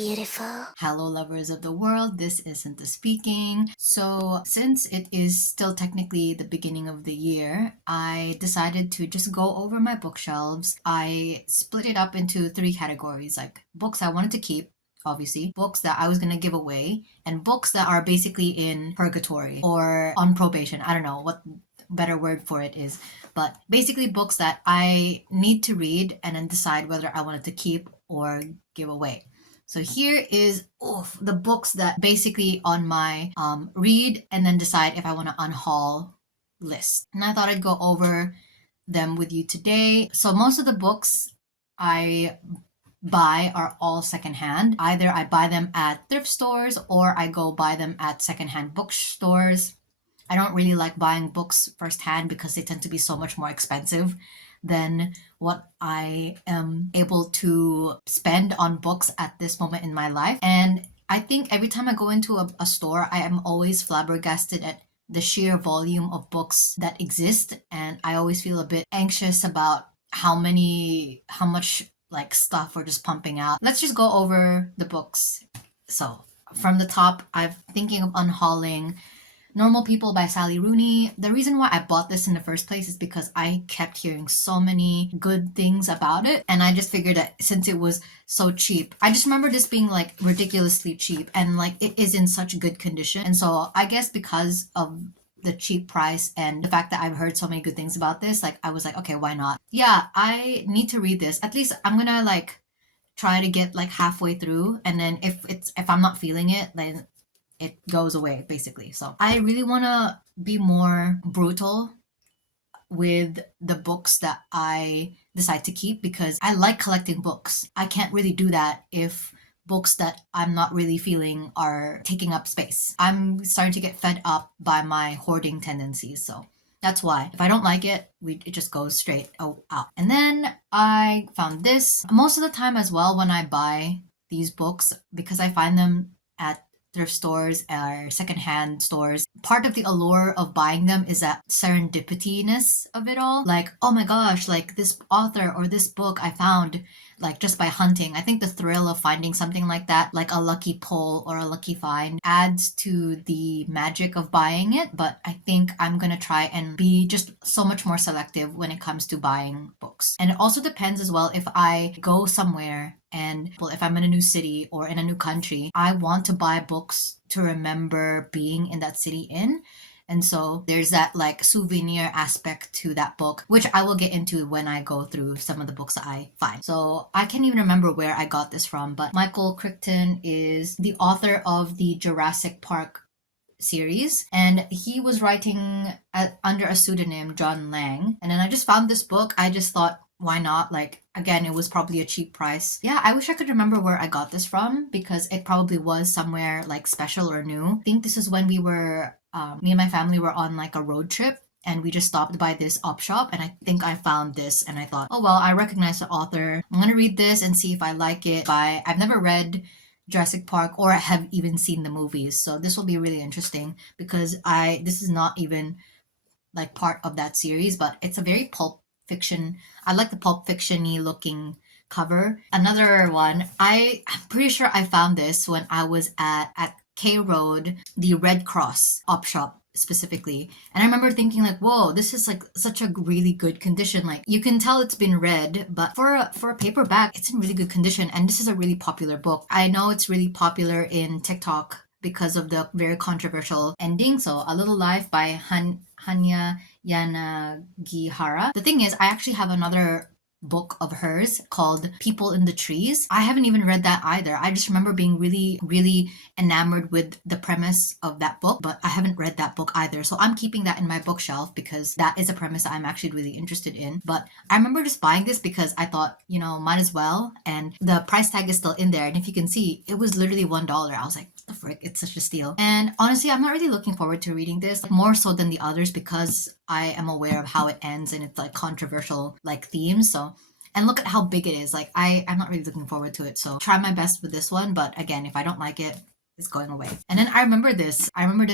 beautiful. Hello, lovers of the world. This is Sinta speaking. So, since it is still technically the beginning of the year, I decided to just go over my bookshelves. I split it up into three categories, like books I wanted to keep, obviously, books that I was going to give away, and books that are basically in purgatory or on probation. I don't know what better word for it is, but basically books that I need to read and then decide whether I wanted to keep or give away. So here is the books that basically on my read and then decide if I want to unhaul list. And I thought I'd go over them with you today. So most of the books I buy are all secondhand. Either I buy them at thrift stores or I go buy them at secondhand bookstores. I don't really like buying books firsthand because they tend to be so much more expensive than what I am able to spend on books at this moment in my life. And I think every time I go into a store, I am always flabbergasted at the sheer volume of books that exist. And I always feel a bit anxious about how much like stuff we're just pumping out. Let's just go over the books. So from the top, I'm thinking of unhauling Normal People by Sally Rooney. The reason why I bought this in the first place is because I kept hearing so many good things about it. And I just figured that since it was so cheap, I just remember this being like ridiculously cheap and like it is in such good condition. And so I guess because of the cheap price and the fact that I've heard so many good things about this, like I was like, okay, why not? Yeah, I need to read this. At least I'm gonna like try to get like halfway through, and then if I'm not feeling it, then it goes away basically. So I really want to be more brutal with the books that I decide to keep because I like collecting books. I can't really do that if books that I'm not really feeling are taking up space. I'm starting to get fed up by my hoarding tendencies. So that's why if I don't like it, it just goes straight out. And then I found this most of the time as well when I buy these books because I find them at thrift stores or secondhand stores. Part of the allure of buying them is that serendipityness of it all. Like, oh my gosh, like this author or this book I found like just by hunting. I think the thrill of finding something like that, like a lucky pull or a lucky find, adds to the magic of buying it. But I think I'm gonna try and be just so much more selective when it comes to buying books. And it also depends as well if I go somewhere and well, if I'm in a new city or in a new country, I want to buy books to remember being in that city in. And so there's that like souvenir aspect to that book, which I will get into when I go through some of the books that I find. So I can't even remember where I got this from, but Michael Crichton is the author of the Jurassic Park series, and he was writing under a pseudonym, John Lang. And then I just found this book. I just thought, why not? Like, again, it was probably a cheap price. Yeah, I wish I could remember where I got this from because it probably was somewhere like special or new. I think this is when we were, me and my family were on like a road trip and we just stopped by this op shop and I think I found this and I thought, oh well, I recognize the author. I'm gonna read this and see if I like it. I've never read Jurassic Park or have even seen the movies, so this will be really interesting because this is not even like part of that series, but it's a very pulp fiction. I like the pulp fiction-y looking cover. Another one, I'm pretty sure I found this when I was at K Road, the Red Cross op shop specifically. And I remember thinking like, whoa, this is like such a really good condition. Like you can tell it's been read, but for a paperback, it's in really good condition. And this is a really popular book. I know it's really popular in TikTok because of the very controversial ending. So A Little Life by Hanya Yanagihara. The thing is, I actually have another book of hers called People in the Trees. I haven't even read that either. I just remember being really, really enamored with the premise of that book, but I haven't read that book either. So I'm keeping that in my bookshelf because that is a premise that I'm actually really interested in. But I remember just buying this because I thought, might as well. And the price tag is still in there. And if you can see, it was literally $1. I was like, the frick, it's such a steal. And honestly, I'm not really looking forward to reading this more so than the others because I am aware of how it ends and it's like controversial like themes. So, and look at how big it is. Like I'm not really looking forward to it. So try my best with this one. But again, if I don't like it, it's going away. And then I remember this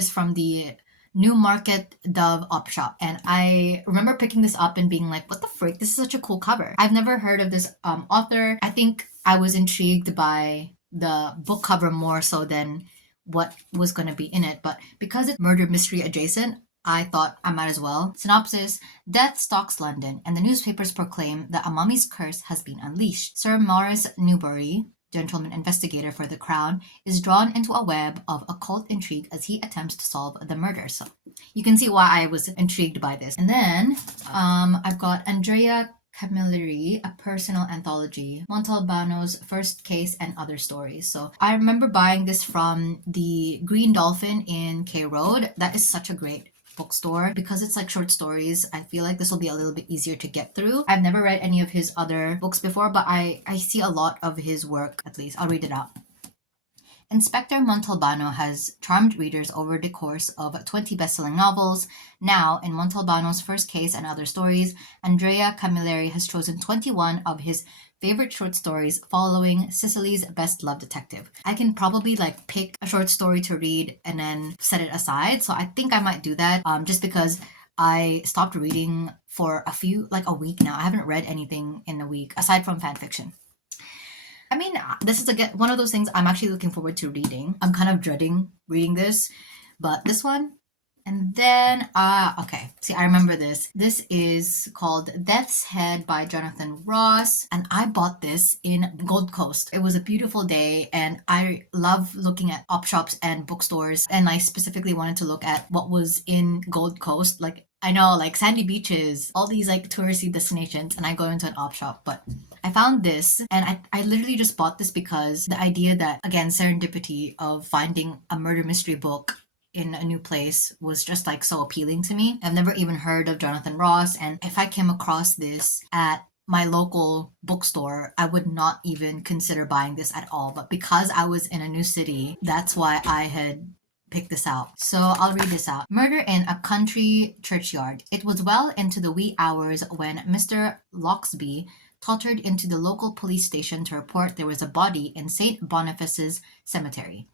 from the Newmarket Dove op shop. And I remember picking this up and being like, what the frick? This is such a cool cover. I've never heard of this author. I think I was intrigued by the book cover more so than what was going to be in it. But because it's murder mystery adjacent, I thought I might as well. Synopsis: Death stalks London, and the newspapers proclaim that a mummy's curse has been unleashed. Sir Maurice Newbury, gentleman investigator for the Crown, is drawn into a web of occult intrigue as he attempts to solve the murder. So you can see why I was intrigued by this. And then I've got Andrea Camilleri, a personal anthology, Montalbano's first case and other stories. So I remember buying this from the Green Dolphin in K Road. That is such a great bookstore because it's like short stories. I feel like this will be a little bit easier to get through. I've never read any of his other books before, but I see a lot of his work at least. I'll read it out. Inspector Montalbano has charmed readers over the course of 20 best-selling novels. Now, in Montalbano's first case and other stories, Andrea Camilleri has chosen 21 of his favorite short stories following Sicily's best-loved detective. I can probably like pick a short story to read and then set it aside. So I think I might do that just because I stopped reading for a week now. I haven't read anything in a week aside from fan fiction. I mean, this is again one of those things I'm actually looking forward to reading. I'm kind of dreading reading this, but this one. And then, okay. See, I remember this. This is called Death's Head by Jonathan Ross. And I bought this in Gold Coast. It was a beautiful day and I love looking at op shops and bookstores. And I specifically wanted to look at what was in Gold Coast. Like, I know, like sandy beaches, all these like touristy destinations. And I go into an op shop, but I found this and I literally just bought this because the idea that, again, serendipity of finding a murder mystery book in a new place was just like so appealing to me. I've never even heard of Jonathan Ross, and if I came across this at my local bookstore, I would not even consider buying this at all. But because I was in a new city, that's why I had picked this out. So I'll read this out. Murder in a country churchyard. It was well into the wee hours when Mr. Loxby tottered into the local police station to report there was a body in St. Boniface's cemetery.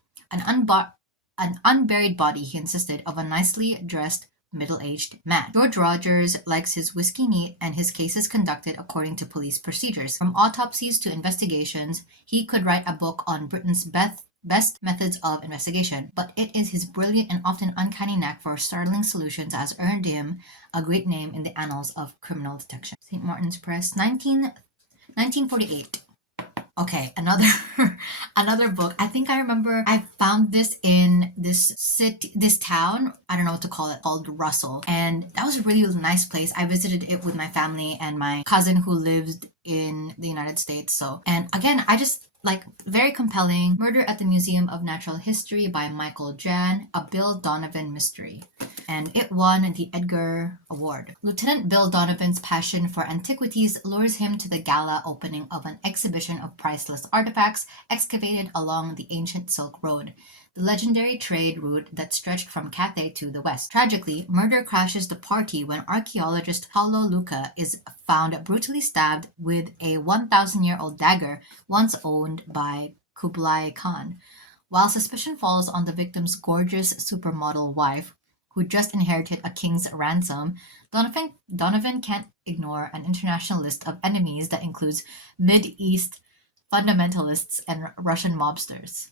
An unburied body, he insisted, of a nicely dressed middle-aged man. George Rogers likes his whiskey neat and his cases conducted according to police procedures. From autopsies to investigations, he could write a book on Britain's best methods of investigation, but it is his brilliant and often uncanny knack for startling solutions that has earned him a great name in the annals of criminal detection. St. Martin's Press, 1948. Okay, another book. I think I remember I found this in this town. I don't know what to call it, called Russell. And that was a really nice place. I visited it with my family and my cousin who lived in the United States. So, and again, I just like very compelling. Murder at the Museum of Natural History by Michael Jan, a Bill Donovan mystery. And it won the Edgar Award. Lieutenant Bill Donovan's passion for antiquities lures him to the gala opening of an exhibition of priceless artifacts excavated along the ancient Silk Road, the legendary trade route that stretched from Cathay to the west. Tragically, murder crashes the party when archaeologist Paulo Luca is found brutally stabbed with a 1,000-year-old dagger once owned by Kublai Khan. While suspicion falls on the victim's gorgeous supermodel wife, who just inherited a king's ransom, Donovan can't ignore an international list of enemies that includes Mid-East fundamentalists and Russian mobsters.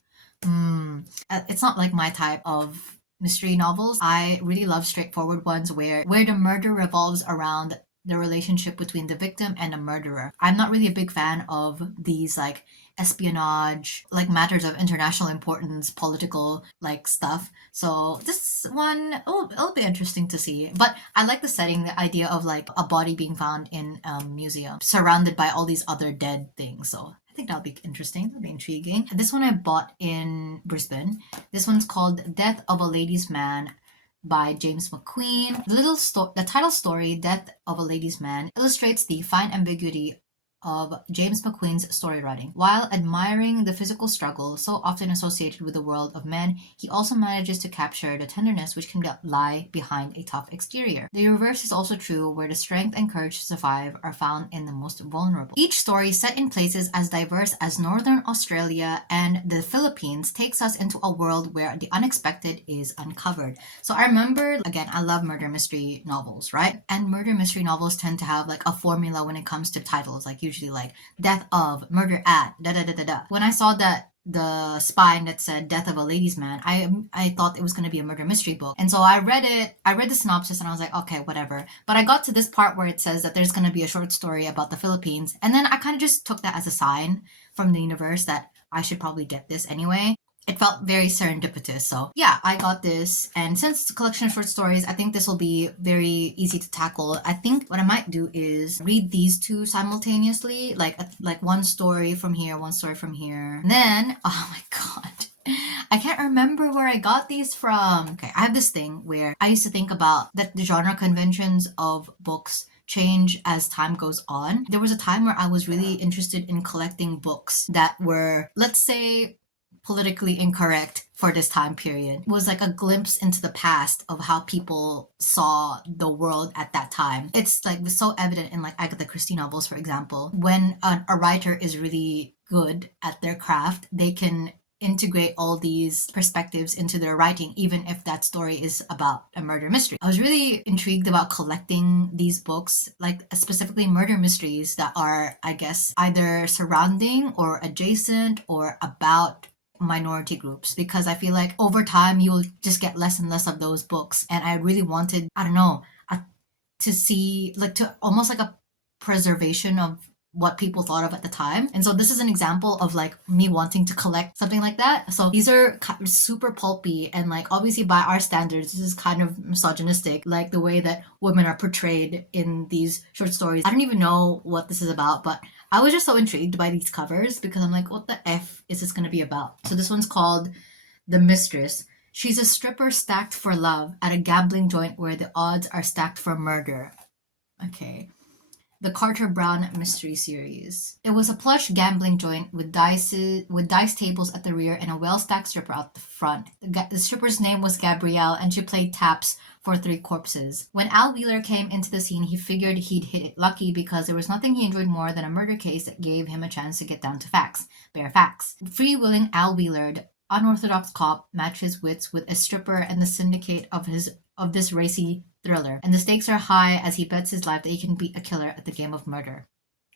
It's not like my type of mystery novels. I really love straightforward ones where the murder revolves around the relationship between the victim and a murderer. I'm not really a big fan of these like espionage, like matters of international importance, political like stuff. So this one, it'll be interesting to see. But I like the setting, the idea of like a body being found in a museum surrounded by all these other dead things. So I think that'll be interesting. That'll be intriguing. This one I bought in Brisbane. This one's called Death of a Ladies' Man by James McQueen. The title story, Death of a Ladies' Man, illustrates the fine ambiguity of James McQueen's story writing. While admiring the physical struggle so often associated with the world of men, he also manages to capture the tenderness which can lie behind a tough exterior. The reverse is also true, where the strength and courage to survive are found in the most vulnerable. Each story, set in places as diverse as Northern Australia and the Philippines, takes us into a world where the unexpected is uncovered. So I remember, again, I love murder mystery novels, right? And murder mystery novels tend to have like a formula when it comes to titles, like usually like death of, murder at, da da da da da. When I saw that the spine that said Death of a Ladies Man, I thought it was going to be a murder mystery book. And so I read it. I read the synopsis and I was like, okay, whatever. But I got to this part where it says that there's going to be a short story about the Philippines. And then I kind of just took that as a sign from the universe that I should probably get this anyway. It felt very serendipitous. So yeah, I got this. And since it's a collection of short stories, I think this will be very easy to tackle. I think what I might do is read these two simultaneously, like one story from here, one story from here. And then, oh my god, I can't remember where I got these from. Okay, I have this thing where I used to think about that the genre conventions of books change as time goes on. There was a time where I was really interested in collecting books that were, let's say, politically incorrect for this time period. It was like a glimpse into the past of how people saw the world at that time. It's like so evident in like Agatha Christie novels, for example. When a writer is really good at their craft, they can integrate all these perspectives into their writing, even if that story is about a murder mystery. I was really intrigued about collecting these books, like specifically murder mysteries that are, I guess, either surrounding or adjacent or about minority groups, because I feel like over time you will just get less and less of those books. And I really wanted, I don't know, to see, like, to almost like a preservation of what people thought of at the time. And so this is an example of like me wanting to collect something like that. So these are super pulpy, and like obviously by our standards this is kind of misogynistic, like the way that women are portrayed in these short stories. I don't even know what this is about, but I was just so intrigued by these covers because I'm like, what the F is this going to be about? So this one's called The Mistress. She's a stripper stacked for love at a gambling joint where the odds are stacked for murder. Okay. The Carter Brown Mystery Series. It was a plush gambling joint with dice tables at the rear and a well-stacked stripper out the front. The stripper's name was Gabrielle, and she played taps for 3 corpses. When Al Wheeler came into the scene, he figured he'd hit it lucky because there was nothing he enjoyed more than a murder case that gave him a chance to get down to facts. Bare facts. Free-willing Al Wheeler, unorthodox cop, matched his wits with a stripper and the syndicate of this racy thriller, and the stakes are high as he bets his life that he can beat a killer at the game of murder.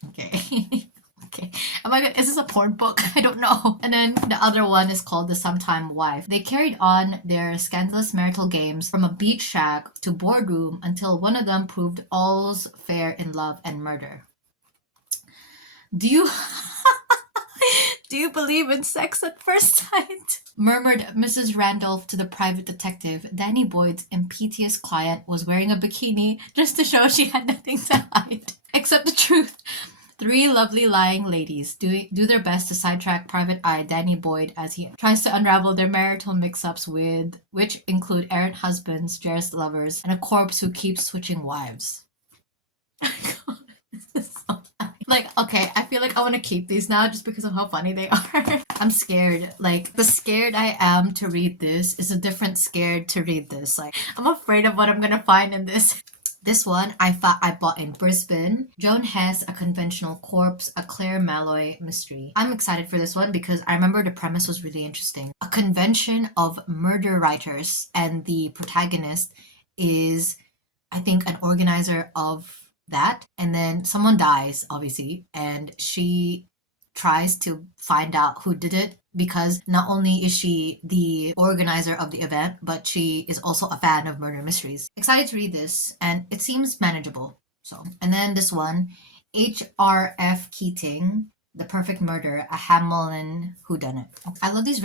Okay. Okay. Oh my god, is this a porn book? I don't know. And then the other one is called The Sometime Wife. They carried on their scandalous marital games from a beach shack to boardroom until one of them proved all's fair in love and murder. Do you do you believe in sex at first sight? Murmured Mrs. Randolph to the private detective. Danny Boyd's impetuous client was wearing a bikini just to show she had nothing to hide. Except the truth. 3 lovely lying ladies do their best to sidetrack Private Eye Danny Boyd as he tries to unravel their marital mix-ups which include errant husbands, jealous lovers, and a corpse who keeps switching wives. This is so funny. Like, okay, I feel like I want to keep these now just because of how funny they are. I'm scared. Like, the scared I am to read this is a different scared to read this. Like, I'm afraid of what I'm gonna find in this. This one I bought in Brisbane. Joan Hess, A Conventional Corpse, a Claire Malloy mystery. I'm excited for this one because I remember the premise was really interesting. A convention of murder writers, and the protagonist is, I think, an organizer of that. And then someone dies, obviously, and she tries to find out who did it, because not only is she the organizer of the event, but she is also a fan of murder mysteries. Excited to read this, and it seems manageable. So, and then this one, H.R.F. Keating, The Perfect Murder, a Hamelin whodunit. I love these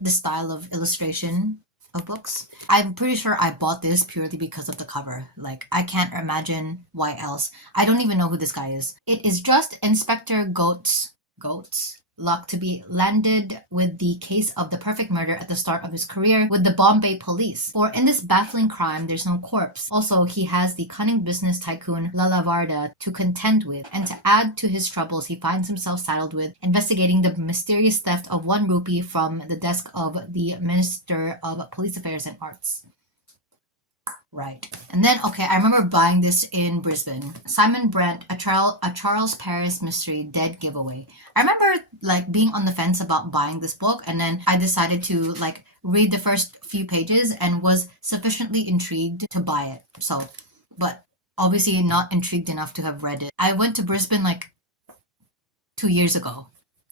this style of illustration of books. I'm pretty sure I bought this purely because of the cover. Like, I can't imagine why else. I don't even know who this guy is. It is just Inspector Goats luck to be landed with the case of the perfect murder at the start of his career with the Bombay police. For in this baffling crime, there's no corpse. Also, he has the cunning business tycoon Lalavarda to contend with, and to add to his troubles, he finds himself saddled with investigating the mysterious theft of 1 rupee from the desk of the Minister of Police Affairs and Arts. Right. And then, okay, I remember buying this in Brisbane. Simon Brent, a Charles Paris mystery, Dead Giveaway. I remember like being on the fence about buying this book, and then I decided to like read the first few pages and was sufficiently intrigued to buy it. So, but obviously not intrigued enough to have read it. I went to Brisbane like 2 years ago.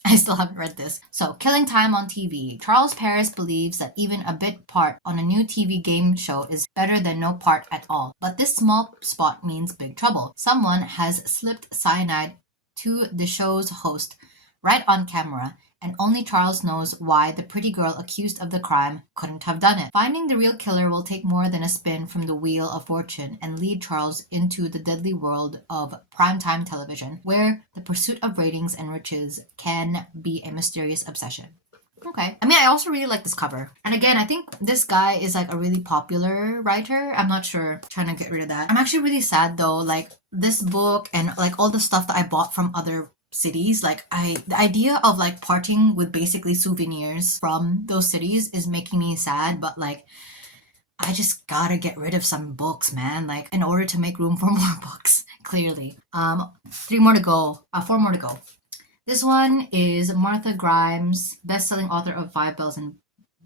I still haven't read this. So, killing time on TV. Charles Paris believes that even a bit part on a new TV game show is better than no part at all. But this small spot means big trouble. Someone has slipped cyanide to the show's host right on camera, and only Charles knows why the pretty girl accused of the crime couldn't have done it. Finding the real killer will take more than a spin from the wheel of fortune and lead Charles into the deadly world of primetime television, where the pursuit of ratings and riches can be a mysterious obsession. Okay. I mean, I also really like this cover. And again, I think this guy is like a really popular writer. I'm not sure. I'm trying to get rid of that. I'm actually really sad though. Like this book and like all the stuff that I bought from other cities, like the idea of like parting with basically souvenirs from those cities is making me sad, but like I just gotta get rid of some books, man, like in order to make room for more books, clearly. 3 more to go. 4 more to go. This one is Martha Grimes, best-selling author of Five Bells and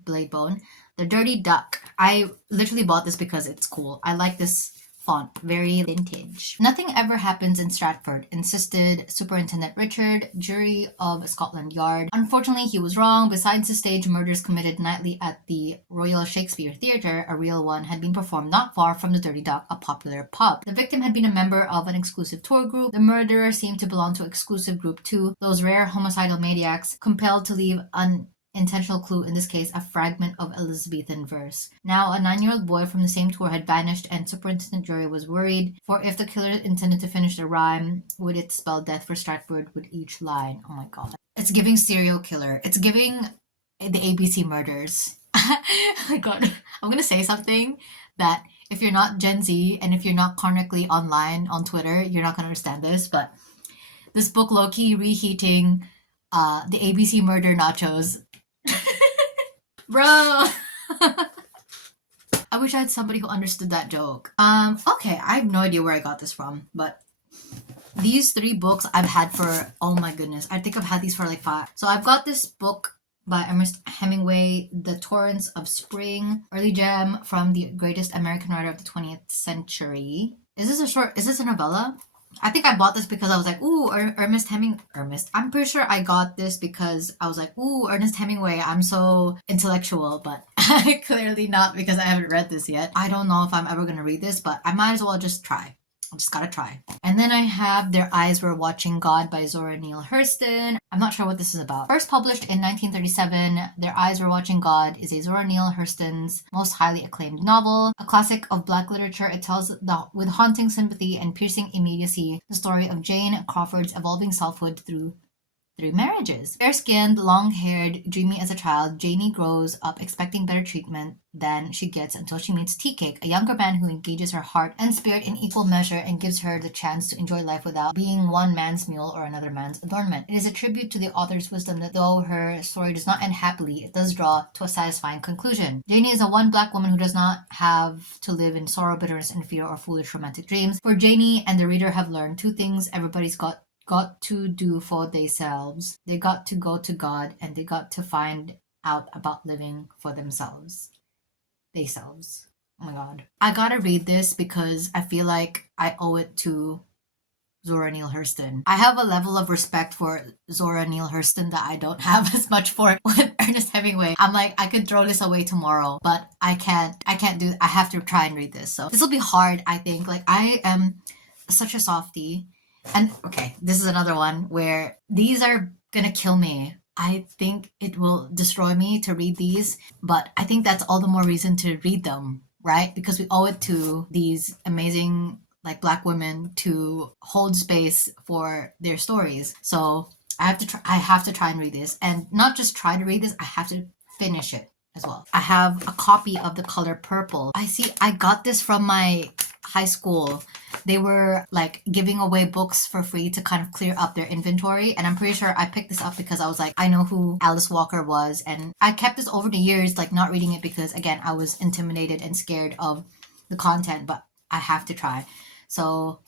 Bladebone. The Dirty Duck. I literally bought this because it's cool. I like this font, very vintage. Nothing ever happens in Stratford, insisted Superintendent Richard, jury of Scotland Yard. Unfortunately, he was wrong. Besides the stage murders committed nightly at the Royal Shakespeare Theatre, a real one had been performed not far from the Dirty Duck, a popular pub. The victim had been a member of an exclusive tour group. The murderer seemed to belong to exclusive group 2, those rare homicidal maniacs compelled to leave intentional clue, in this case a fragment of Elizabethan verse. Now a 9-year-old boy from the same tour had vanished, and Superintendent Jury was worried, for if the killer intended to finish the rhyme, would it spell death for Stratford with each line? Oh my god. It's giving serial killer. It's giving the ABC murders. Oh my god. I'm gonna say something that if you're not Gen Z and if you're not chronically online on Twitter, you're not gonna understand this, but this book low-key reheating the ABC murder nachos. Bro. I wish I had somebody who understood that joke. Okay, I have no idea where I got this from, but these 3 books I've had for, oh my goodness, I think I've had these for like 5. So I've got this book by Ernest Hemingway, The Torrents of Spring, early gem from the greatest American writer of the 20th century. Is this a novella? I think I bought this because I was like, ooh, Ernest. I'm pretty sure I got this because I was like, ooh, Ernest Hemingway, I'm so intellectual, but clearly not because I haven't read this yet. I don't know if I'm ever gonna read this, but I might as well just try. I just gotta try. And then I have Their Eyes Were Watching God by Zora Neale Hurston. I'm not sure what this is about. First published in 1937, Their Eyes Were Watching God is a Zora Neale Hurston's most highly acclaimed novel. A classic of Black literature, it tells with haunting sympathy and piercing immediacy the story of Jane Crawford's evolving selfhood through 3 marriages. Fair-skinned, long-haired, dreamy as a child, Janie grows up expecting better treatment than she gets until she meets Tea Cake, a younger man who engages her heart and spirit in equal measure and gives her the chance to enjoy life without being one man's mule or another man's adornment. It is a tribute to the author's wisdom that though her story does not end happily, it does draw to a satisfying conclusion. Janie is a one black woman who does not have to live in sorrow, bitterness, and fear or foolish romantic dreams. For Janie and the reader have learned 2 things everybody's got to do for themselves. They got to go to God and they got to find out about living for themselves. Theyselves. Oh my god. I gotta read this because I feel like I owe it to Zora Neale Hurston. I have a level of respect for Zora Neale Hurston that I don't have as much for with Ernest Hemingway. I'm like, I could throw this away tomorrow, but I can't I have to try and read this. So this will be hard, I think. Like I am such a softie. And okay, this is another one where these are gonna kill me. I think it will destroy me to read these, but I think that's all the more reason to read them, right? Because we owe it to these amazing like black women to hold space for their stories. So I have to try and read this, and not just try to read this, I have to finish it as well. I have a copy of The Color Purple. I got this from my high school. They were like giving away books for free to kind of clear up their inventory, and I'm pretty sure I picked this up because I was like, I know who Alice Walker was, and I kept this over the years, like not reading it because again I was intimidated and scared of the content, but I have to try. So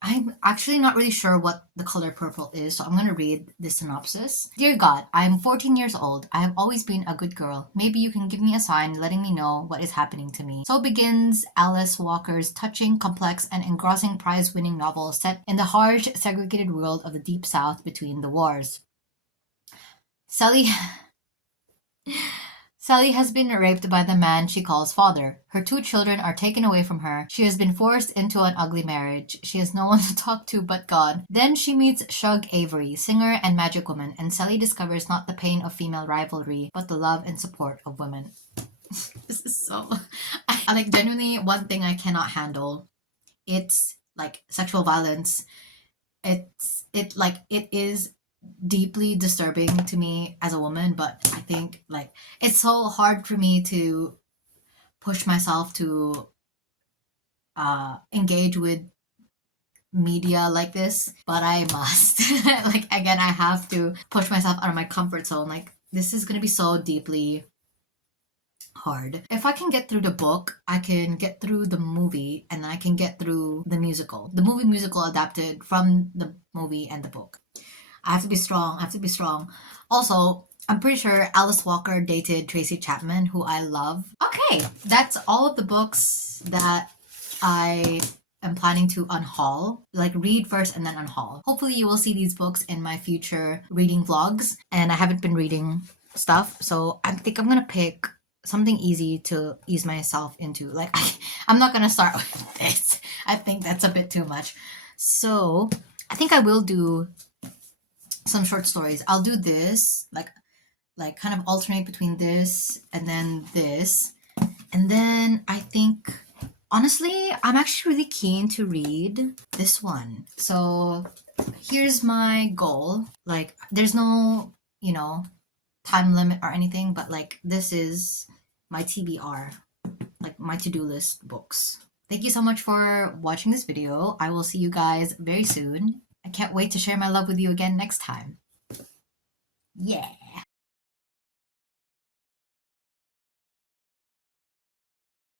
I'm actually not really sure what The Color Purple is, so I'm going to read the synopsis. Dear God, I am 14 years old. I have always been a good girl. Maybe you can give me a sign letting me know what is happening to me. So begins Alice Walker's touching, complex, and engrossing prize-winning novel set in the harsh, segregated world of the Deep South between the wars. Sally Sally has been raped by the man she calls father. Her two children are taken away from her. She has been forced into an ugly marriage. She has no one to talk to but God. Then she meets Shug Avery, singer and magic woman, and Sally discovers not the pain of female rivalry, but the love and support of women. This is so. I like genuinely one thing I cannot handle. It's like sexual violence. It is deeply disturbing to me as a woman, but I think like it's so hard for me to push myself to engage with media like this, but I must. Like again, I have to push myself out of my comfort zone. Like this is gonna be so deeply hard. If I can get through the book, I can get through the movie, and then I can get through the musical. The movie musical adapted from the movie and the book. I have to be strong. I have to be strong. Also, I'm pretty sure Alice Walker dated Tracy Chapman, who I love. Okay, that's all of the books that I am planning to unhaul. Like read first and then unhaul. Hopefully you will see these books in my future reading vlogs. And I haven't been reading stuff, so I think I'm gonna pick something easy to ease myself into. Like I'm not gonna start with this. I think that's a bit too much. So I think I will do some short stories. I'll do this, like kind of alternate between this and then this. And then I think honestly, I'm actually really keen to read this one. So here's my goal. Like there's no, time limit or anything, but like this is my TBR, like my to-do list books. Thank you so much for watching this video. I will see you guys very soon. I can't wait to share my love with you again next time. Yeah.